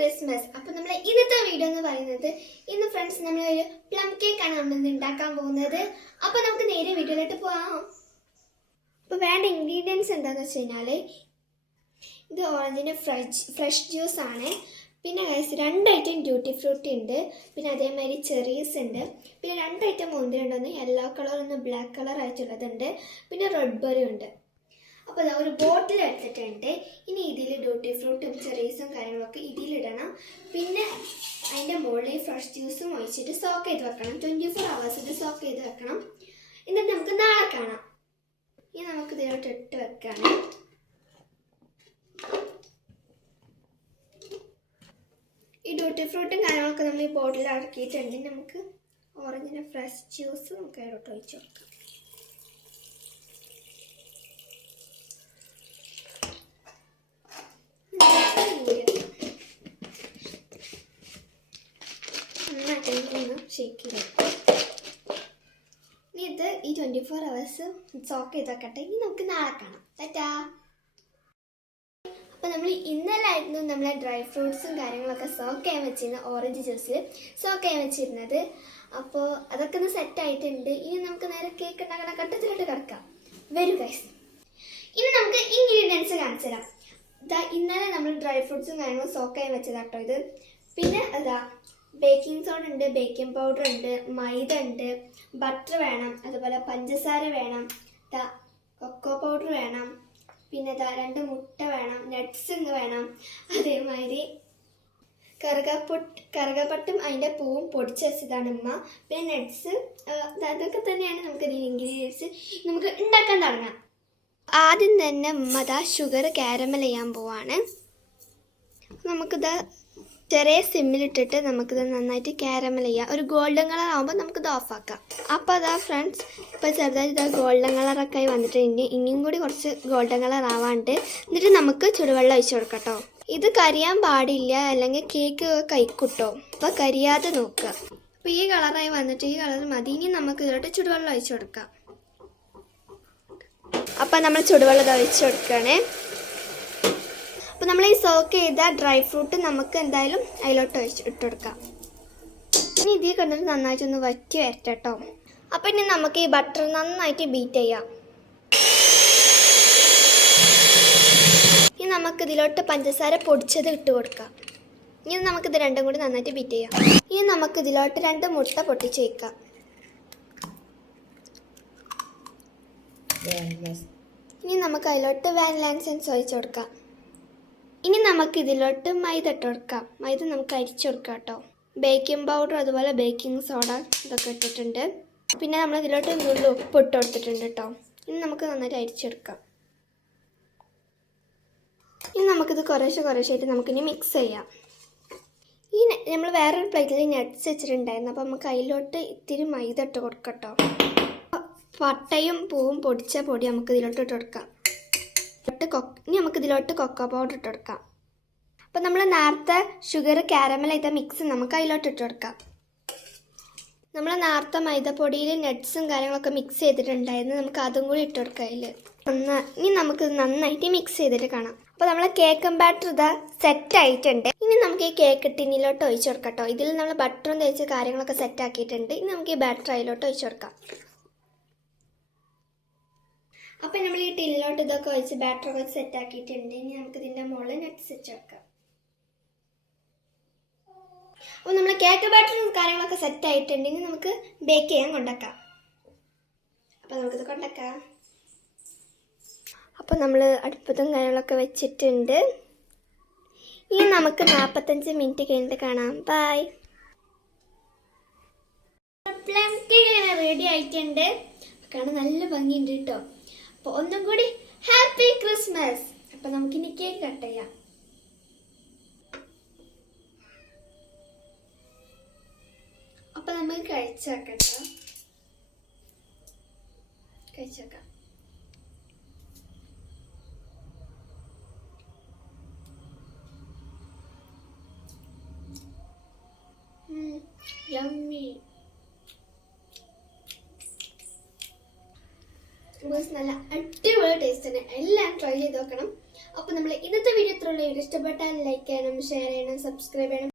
Christmas. അപ്പോൾ നമ്മൾ ഇന്നത്തെ വീഡിയോ എന്ന് പറയുന്നത് ഇന്ന് ഫ്രണ്ട്സ് നമ്മളൊരു പ്ലം കേക്കാണ് നമ്മൾ ഉണ്ടാക്കാൻ പോകുന്നത്. അപ്പോൾ നമുക്ക് നേരെ വീഡിയോയിലോട്ട് പോകാം. അപ്പോൾ വേണ്ട ഇൻഗ്രീഡിയൻസ് എന്താണെന്ന് വെച്ച് കഴിഞ്ഞാൽ ഇത് ഓറഞ്ചിൻ്റെ ഫ്രഷ് ജ്യൂസ് ആണ്. പിന്നെ രണ്ട് ഐറ്റം ഡ്യൂട്ടി ഫ്രൂട്ടി ഉണ്ട്. പിന്നെ അതേമാതിരി ചെറീസ് ഉണ്ട്. പിന്നെ രണ്ട് ഐറ്റം മുന്തിരി ഉണ്ടെന്ന് യെല്ലോ കളർ ഒന്ന് ബ്ലാക്ക് കളർ ആയിട്ടുള്ളതുണ്ട്. പിന്നെ റെഡ് ബെറി ഉണ്ട്. അപ്പോൾ അതാ ഒരു ബോട്ടിൽ എടുത്തിട്ടുണ്ട്. ഇനി ഇതിൽ ഡ്യൂട്ടി ഫ്രൂട്ടും ചെറീസും കാര്യങ്ങളൊക്കെ ഇതിലിടണം. പിന്നെ അതിൻ്റെ മുകളിൽ ഫ്രഷ് ജ്യൂസും ഒഴിച്ചിട്ട് സോക്ക് ചെയ്ത് വെക്കണം. 24 hours ഇത് സോക്ക് ചെയ്ത് വെക്കണം. എന്നിട്ട് നമുക്ക് നാളെ കാണാം. ഇനി നമുക്ക് ഇതിലോട്ട് ഇട്ട് വെക്കാണ്. ഈ ഡ്യൂട്ടി ഫ്രൂട്ടും കാര്യങ്ങളൊക്കെ നമ്മൾ ഈ ബോട്ടിൽ ഇറക്കിയിട്ടുണ്ട്. നമുക്ക് ഓറഞ്ചിൻ്റെ ഫ്രഷ് ജ്യൂസ് നമുക്ക് അതിലോട്ട് ഒഴിച്ച് കൊടുക്കാം. ഷേക്ക് ചെയ്ത് ഇനി ഇത് ഈ 24 hours സോക്ക് ചെയ്ത് വെക്കട്ടെ. ഇനി നമുക്ക് നാളെ കാണാം. ടാറ്റാ. അപ്പോൾ നമ്മൾ ഇന്നലായിരുന്നു നമ്മളെ ഡ്രൈ ഫ്രൂട്ട്സും കാര്യങ്ങളൊക്കെ സോക്ക് ചെയ്യാൻ വെച്ചിരുന്നത്, ഓറഞ്ച് ജ്യൂസിൽ സോക്ക് ചെയ്യാൻ വെച്ചിരുന്നത്. അപ്പോൾ അതൊക്കെ ഒന്ന് സെറ്റ് ആയിട്ടുണ്ട്. ഇനി നമുക്ക് നേരെ കേക്ക് ഉണ്ടാക്കുന്ന ഘട്ടത്തിലോട്ട് കിടക്കാം. വരൂ ഗൈസ്. ഇനി നമുക്ക് ഇൻഗ്രീഡിയൻസ് കാണിച്ചു തരാം. ഇന്നലെ നമ്മൾ ഡ്രൈ ഫ്രൂട്ട്സും കാര്യങ്ങളും സോക്ക് ചെയ്യാൻ വെച്ചതാട്ടോ ഇത്. പിന്നെ അതാ ബേക്കിംഗ് സോഡ ഉണ്ട്, ബേക്കിംഗ് പൗഡർ ഉണ്ട്, മൈദ ഉണ്ട്, ബട്ടർ വേണം, അതുപോലെ പഞ്ചസാര വേണം, കൊക്കോ പൗഡർ വേണം, പിന്നെ 2 മുട്ട വേണം, നട്ട്സ് വേണം, അതേമാതിരി കറുകപ്പട്ടും അതിൻ്റെ പൂവും പൊടിച്ച് വെച്ചതാണ് ഉമ്മ. പിന്നെ നട്ട്സ്, അതൊക്കെ തന്നെയാണ് നമുക്ക് ഇതിന് ഇൻഗ്രീഡിയൻസ്. നമുക്ക് ഉണ്ടാക്കാൻ തുടങ്ങാം. ആദ്യം തന്നെ ഉമ്മ ഷുഗർ കാരമൽ ചെയ്യാൻ പോവാണ്. നമുക്കിത് ചെറിയ സിമ്മിലിട്ടിട്ട് നമുക്കിത് നന്നായിട്ട് കാരമൽ ചെയ്യാം. ഒരു ഗോൾഡൻ കളർ ആകുമ്പോൾ നമുക്കിത് ഓഫാക്കാം. അപ്പോൾ ഫ്രണ്ട്സ്, ഇപ്പോൾ ചെറുതായിട്ട് ഗോൾഡൻ കളറൊക്കെ ആയി വന്നിട്ടുണ്ട്. ഇനിയും കൂടി കുറച്ച് ഗോൾഡൻ കളർ ആവാണ്ട്. എന്നിട്ട് നമുക്ക് ചുടുവെള്ളം ഒഴിച്ച് കൊടുക്കാം കേട്ടോ. ഇത് കരിയാൻ പാടില്ല, അല്ലെങ്കിൽ കേക്ക് കൈക്കുട്ടോ. അപ്പോൾ കരിയാതെ നോക്കുക. അപ്പോൾ ഈ കളറായി വന്നിട്ട് ഈ കളർ മതി. ഇനി നമുക്ക് ഇതിലോട്ട് ചുടുവെള്ളം ഒഴിച്ച് കൊടുക്കാം. അപ്പം നമ്മൾ ചുടുവെള്ളം ഒഴിച്ച് കൊടുക്കുകയാണേ. അപ്പോൾ നമ്മൾ ഈ സോക്ക് ചെയ്ത ഡ്രൈ ഫ്രൂട്ട് നമുക്ക് എന്തായാലും അതിലോട്ട് ഇട്ട് കൊടുക്കാം. ഇനി ഇതിൽ കണ്ടിട്ട് നന്നായിട്ടൊന്ന് വറ്റി വരട്ടെ കേട്ടോ. അപ്പോൾ ഇനി നമുക്ക് ഈ ബട്ടർ നന്നായിട്ട് ബീറ്റ് ചെയ്യാം. ഇനി നമുക്ക് ഇതിലോട്ട് പഞ്ചസാര പൊടിച്ചത് ഇട്ട് കൊടുക്കാം. ഇനി നമുക്കിത് രണ്ടും കൂടി നന്നായിട്ട് ബീറ്റ് ചെയ്യാം. ഇനി നമുക്ക് ഇതിലോട്ട് 2 മുട്ട പൊട്ടിച്ച് വയ്ക്കാം. ഇനി നമുക്ക് അതിലോട്ട് വാനില എസൻസ് ഒഴിച്ച് കൊടുക്കാം. ഇനി നമുക്ക് ഇതിലോട്ട് മൈദ ഇട്ട് കൊടുക്കാം. മൈദ നമുക്ക് അരിച്ചു കൊടുക്കാം കേട്ടോ. ബേക്കിംഗ് പൗഡർ, അതുപോലെ ബേക്കിംഗ് സോഡ ഇതൊക്കെ ഇട്ടിട്ടുണ്ട്. പിന്നെ നമ്മൾ ഇതിലോട്ട് നുള്ളി ഉപ്പ് ഇട്ട് കൊടുത്തിട്ടുണ്ട് കേട്ടോ. ഇനി നമുക്ക് നന്നായിട്ട് അരിച്ചെടുക്കാം. ഇനി നമുക്കിത് കുറേശ്ശായിട്ട് നമുക്കിനി മിക്സ് ചെയ്യാം. ഈ നമ്മൾ വേറൊരു പ്ലേറ്റിൽ നട്ട്സ് വെച്ചിട്ടുണ്ടായിരുന്നു. അപ്പോൾ നമുക്ക് അതിലോട്ട് ഇത്തിരി മൈദ ഇട്ട് കൊടുക്കാം കേട്ടോ. പട്ടയും പൂവും പൊടിച്ച പൊടി നമുക്ക് ഇതിലോട്ട് ഇട്ട് കൊടുക്കാം. ഇനി നമുക്ക് ഇതിലോട്ട് കൊക്കോ പൗഡർ ഇട്ട് കൊടുക്കാം. അപ്പം നമ്മൾ നേരത്തെ ഷുഗർ കാരമൽ ചെയ്ത മിക്സ് നമുക്ക് അതിലോട്ട് ഇട്ട് കൊടുക്കാം. നമ്മൾ നേരത്തെ മൈദപ്പൊടിയിൽ നട്ട്സും കാര്യങ്ങളൊക്കെ മിക്സ് ചെയ്തിട്ടുണ്ടായിരുന്നു. നമുക്ക് അതും കൂടി ഇട്ട് കൊടുക്കാം അതിൽ. ഇനി നമുക്ക് നന്നായിട്ട് മിക്സ് ചെയ്തിട്ട് കാണാം. അപ്പോൾ നമ്മൾ കേക്കും ബാറ്റർ സെറ്റ് ആയിട്ടുണ്ട്. ഇനി നമുക്ക് ഈ കേക്ക് ടിന്നിലോട്ട് ഒഴിച്ച് കൊടുക്കാം കേട്ടോ. ഇതിൽ നമ്മൾ ബട്ടറും തേച്ച് കാര്യങ്ങളൊക്കെ സെറ്റ് ആക്കിയിട്ടുണ്ട്. ഇനി നമുക്ക് ഈ ബാറ്റർ അതിലോട്ട് ഒഴിച്ച് കൊടുക്കാം. അപ്പം നമ്മൾ ഈ ടിന്നിലോട്ട് ഇതൊക്കെ ഒഴിച്ച് ബാറ്ററൊക്കെ സെറ്റ് ആക്കിയിട്ടുണ്ട്. ഇനി നമുക്ക് ഇതിൻ്റെ മുകളിൽ നട്ട്സ് വെച്ച് വെക്കാം. അപ്പോൾ നമ്മൾ കേക്ക് ബാറ്ററും കാര്യങ്ങളൊക്കെ സെറ്റ് ആയിട്ടുണ്ട്. ഇനി നമുക്ക് ബേക്ക് ചെയ്യാൻ കൊണ്ടുവെക്കാം. അപ്പോൾ നമുക്കിത് കൊണ്ടുവെക്കാം. അപ്പോൾ നമ്മൾ അടുപ്പത്തും കാര്യങ്ങളൊക്കെ വെച്ചിട്ടുണ്ട്. ഇനി നമുക്ക് 45 മിനിറ്റ് കഴിഞ്ഞിട്ട് കാണാം. ബൈ. പ്ലം കേക്ക് റെഡി ആയിട്ടുണ്ട്. കാണാൻ നല്ല ഭംഗിയുണ്ട് കേട്ടോ. അപ്പോൾ ഒന്നും കൂടി ഹാപ്പി ക്രിസ്മസ്. അപ്പോൾ നമുക്കിനി കേക്ക് കട്ട് ചെയ്യാം. അപ്പോൾ നമുക്ക് കഴിച്ചേക്കാം. യമ്മി. നല്ല അടിപൊളി ടേസ്റ്റ് തന്നെ. എല്ലാം ട്രൈ ചെയ്ത് നോക്കണം. അപ്പോൾ നമ്മൾ ഇന്നത്തെ വീഡിയോ ഇത്രയുള്ള വീഡിയോ ഇഷ്ടപ്പെട്ടാൽ ലൈക്ക് ചെയ്യണം, ഷെയർ ചെയ്യണം, സബ്സ്ക്രൈബ് ചെയ്യണം.